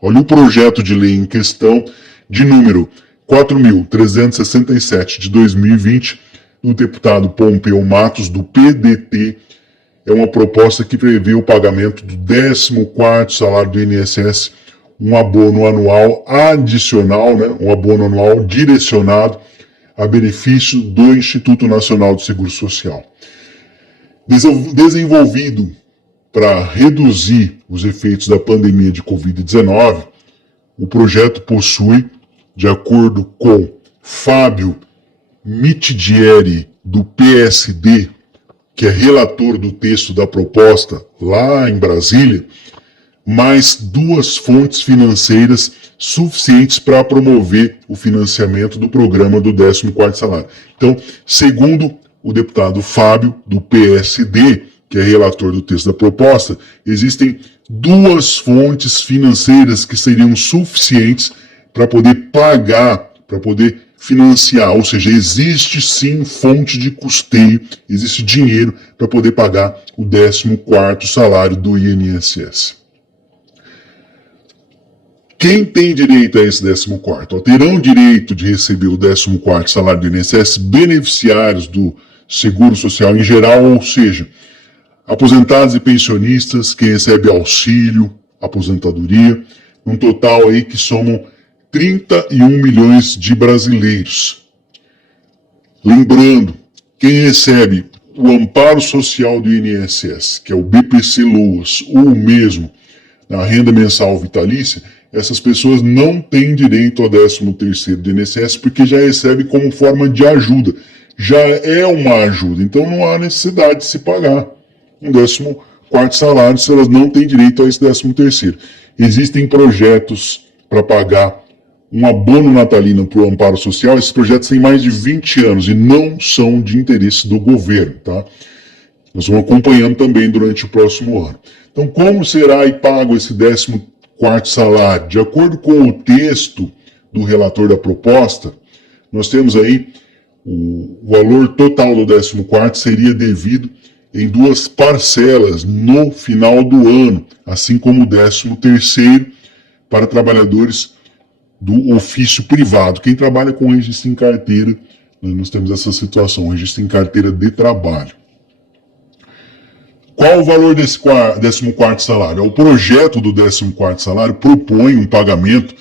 Olha o projeto de lei em questão, de número 4.367 de 2020, do deputado Pompeu Matos, do PDT. É uma proposta que prevê o pagamento do 14º salário do INSS, um abono anual adicional, né, um abono anual direcionado a benefício do Instituto Nacional do Seguro Social. Desenvolvido para reduzir os efeitos da pandemia de Covid-19, o projeto possui, de acordo com Fábio Mitidieri, do PSD, que é relator do texto da proposta lá em Brasília, mais 2 fontes financeiras suficientes para promover o financiamento do programa do 14º salário. Então, segundo o deputado Fábio, do PSD, que é relator do texto da proposta, existem 2 fontes financeiras que seriam suficientes para poder pagar, para poder financiar, ou seja, existe sim fonte de custeio, existe dinheiro para poder pagar o 14º salário do INSS. Quem tem direito a esse 14º? Terão direito de receber o 14º salário do INSS beneficiários do Seguro Social em geral, ou seja, aposentados e pensionistas que recebem auxílio, aposentadoria, um total aí que somam 31 milhões de brasileiros. Lembrando, quem recebe o amparo social do INSS, que é o BPC-Loas, ou mesmo na renda mensal vitalícia, essas pessoas não têm direito ao 13º do INSS porque já recebe como forma de ajuda. Já é uma ajuda, então não há necessidade de se pagar um 14º salário se elas não têm direito a esse 13º. Existem projetos para pagar um abono natalino para o amparo social. Esses projetos têm mais de 20 anos e não são de interesse do governo, tá? Nós vamos acompanhando também durante o próximo ano. Então, como será pago esse 14º salário? De acordo com o texto do relator da proposta, nós temos aí o valor total do 14º seria devido em 2 parcelas no final do ano, assim como o 13º para trabalhadores do ofício privado. Quem trabalha com registro em carteira, nós temos essa situação, registro em carteira de trabalho. Qual o valor desse 14º salário? O projeto do 14º salário propõe um pagamento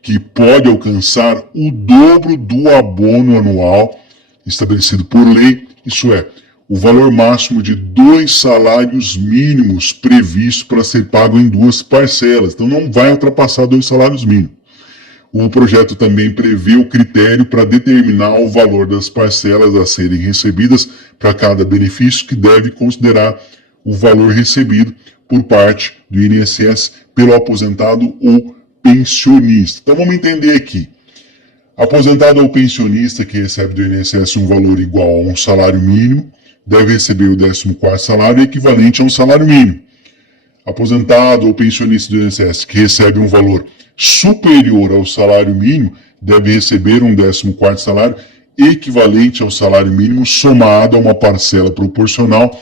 que pode alcançar o dobro do abono anual estabelecido por lei, isso é, o valor máximo de 2 salários mínimos previsto para ser pago em 2 parcelas. Então não vai ultrapassar 2 salários mínimos. O projeto também prevê o critério para determinar o valor das parcelas a serem recebidas para cada benefício, que deve considerar o valor recebido por parte do INSS pelo aposentado ou pensionista. Então vamos entender aqui. Aposentado ou pensionista que recebe do INSS um valor igual a um salário mínimo, deve receber o 14º salário equivalente a um salário mínimo. Aposentado ou pensionista do INSS que recebe um valor superior ao salário mínimo, deve receber um 14º salário equivalente ao salário mínimo somado a uma parcela proporcional,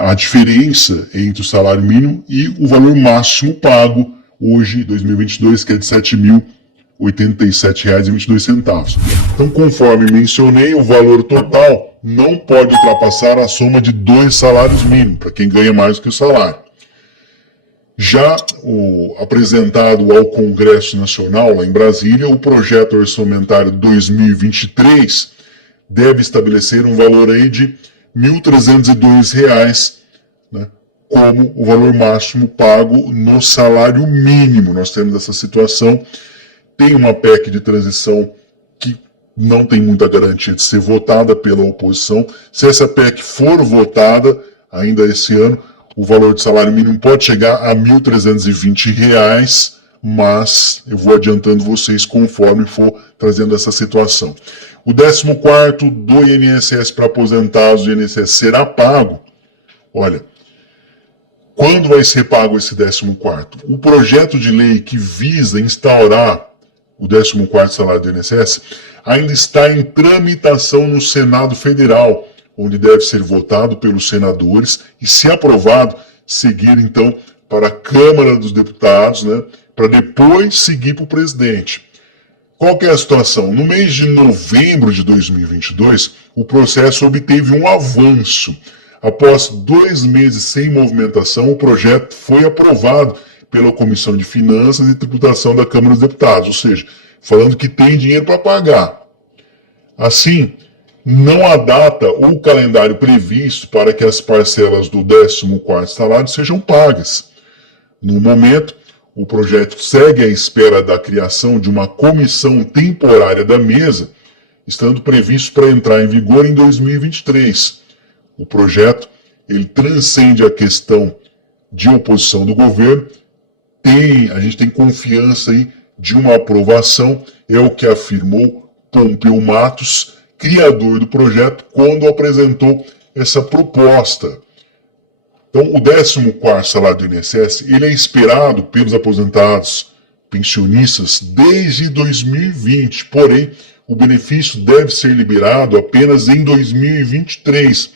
a diferença entre o salário mínimo e o valor máximo pago hoje, 2022, que é de R$ 7.087,22. Então, conforme mencionei, o valor total não pode ultrapassar a soma de 2 salários mínimos, para quem ganha mais do que o salário. Já apresentado ao Congresso Nacional, lá em Brasília, o projeto orçamentário 2023 deve estabelecer um valor aí de R$ 1.302, né, como o valor máximo pago no salário mínimo. Nós temos essa situação. Tem uma PEC de transição que não tem muita garantia de ser votada pela oposição. Se essa PEC for votada ainda esse ano, o valor de salário mínimo pode chegar a R$ 1.320, mas eu vou adiantando vocês conforme for trazendo essa situação. O 14º do INSS para aposentados do INSS será pago. Olha, quando vai ser pago esse 14º? O projeto de lei que visa instaurar o 14º salário do INSS ainda está em tramitação no Senado Federal, onde deve ser votado pelos senadores e, se aprovado, seguir então para a Câmara dos Deputados, né, para depois seguir para o presidente. Qual que é a situação? No mês de novembro de 2022, o processo obteve um avanço. Após 2 meses sem movimentação, o projeto foi aprovado pela Comissão de Finanças e Tributação da Câmara dos Deputados, ou seja, falando que tem dinheiro para pagar. Assim, não há data ou calendário previsto para que as parcelas do 14º salário sejam pagas. No momento, o projeto segue à espera da criação de uma comissão temporária da mesa, estando previsto para entrar em vigor em 2023. O projeto ele transcende a questão de oposição do governo. A gente tem confiança aí de uma aprovação, é o que afirmou Pompeu Matos, criador do projeto, quando apresentou essa proposta. Então, o 14º salário do INSS ele é esperado pelos aposentados pensionistas desde 2020, porém, o benefício deve ser liberado apenas em 2023.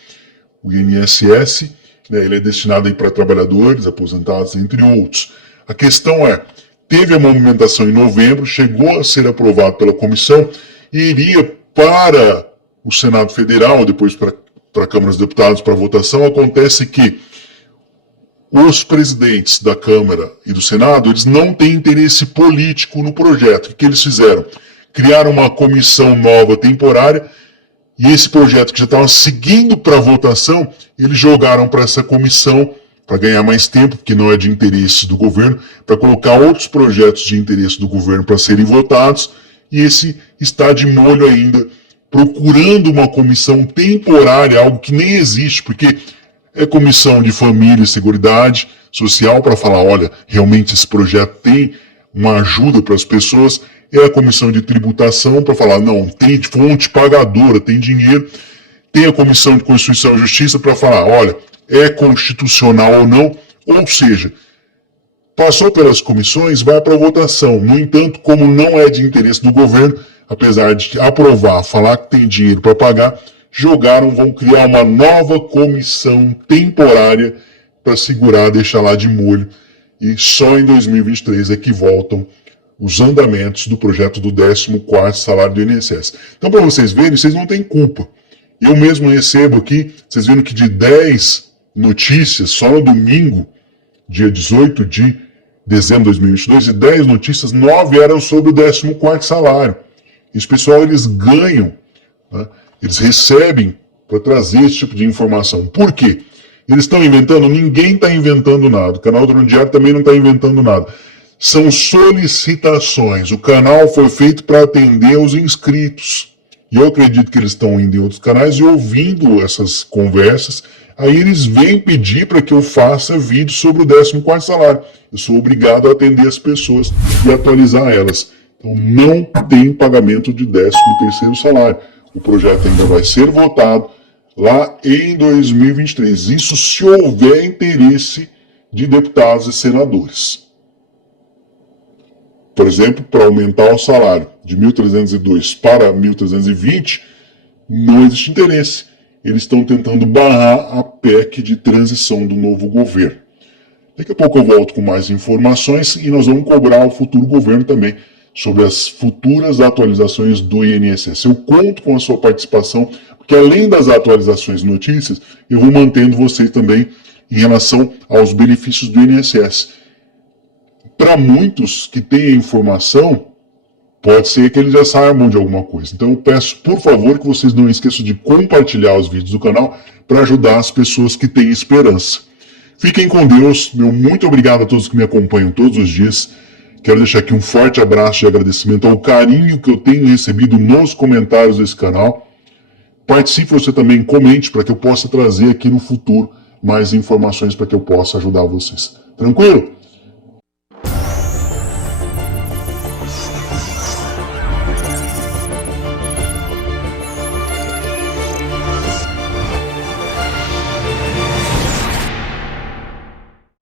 O INSS ele é destinado para trabalhadores, aposentados, entre outros. A questão é, teve a movimentação em novembro, chegou a ser aprovado pela comissão e iria para o Senado Federal, depois para a Câmara dos Deputados para votação. Acontece que os presidentes da Câmara e do Senado, eles não têm interesse político no projeto. O que eles fizeram? Criaram uma comissão nova temporária e esse projeto que já estava seguindo para votação, eles jogaram para essa comissão para ganhar mais tempo, que não é de interesse do governo, para colocar outros projetos de interesse do governo para serem votados, e esse está de molho ainda, procurando uma comissão temporária, algo que nem existe, porque é comissão de família e seguridade social para falar, olha, realmente esse projeto tem uma ajuda para as pessoas, é a comissão de tributação para falar, não, tem fonte pagadora, tem dinheiro, tem a comissão de Constituição e Justiça para falar, olha, é constitucional ou não, ou seja, passou pelas comissões, vai para votação. No entanto, como não é de interesse do governo, apesar de aprovar, falar que tem dinheiro para pagar, vão criar uma nova comissão temporária para segurar, deixar lá de molho, e só em 2023 é que voltam os andamentos do projeto do 14º salário do INSS. Então, para vocês verem, vocês não têm culpa. Eu mesmo recebo aqui, vocês viram que de 10 notícias, só no domingo, dia 18 de dezembro de 2022, de 10 notícias, 9 eram sobre o 14º salário. Esse pessoal, eles ganham, né? Eles recebem para trazer esse tipo de informação. Por quê? Eles estão inventando? Ninguém está inventando nada. O canal do Diário também não está inventando nada. São solicitações. O canal foi feito para atender os inscritos. E eu acredito que eles estão indo em outros canais e ouvindo essas conversas. Aí eles vêm pedir para que eu faça vídeo sobre o 14º salário. Eu sou obrigado a atender as pessoas e atualizar elas. Então não tem pagamento de 13º salário. O projeto ainda vai ser votado lá em 2023. Isso se houver interesse de deputados e senadores. Por exemplo, para aumentar o salário de 1.302 para 1.320, não existe interesse. Eles estão tentando barrar a PEC de transição do novo governo. Daqui a pouco eu volto com mais informações e nós vamos cobrar o futuro governo também sobre as futuras atualizações do INSS. Eu conto com a sua participação, porque além das atualizações e notícias, eu vou mantendo vocês também em relação aos benefícios do INSS. Para muitos que têm a informação, pode ser que eles já saibam de alguma coisa. Então eu peço, por favor, que vocês não esqueçam de compartilhar os vídeos do canal para ajudar as pessoas que têm esperança. Fiquem com Deus. Meu muito obrigado a todos que me acompanham todos os dias. Quero deixar aqui um forte abraço de agradecimento ao carinho que eu tenho recebido nos comentários desse canal. Participe você também, comente para que eu possa trazer aqui no futuro mais informações para que eu possa ajudar vocês. Tranquilo?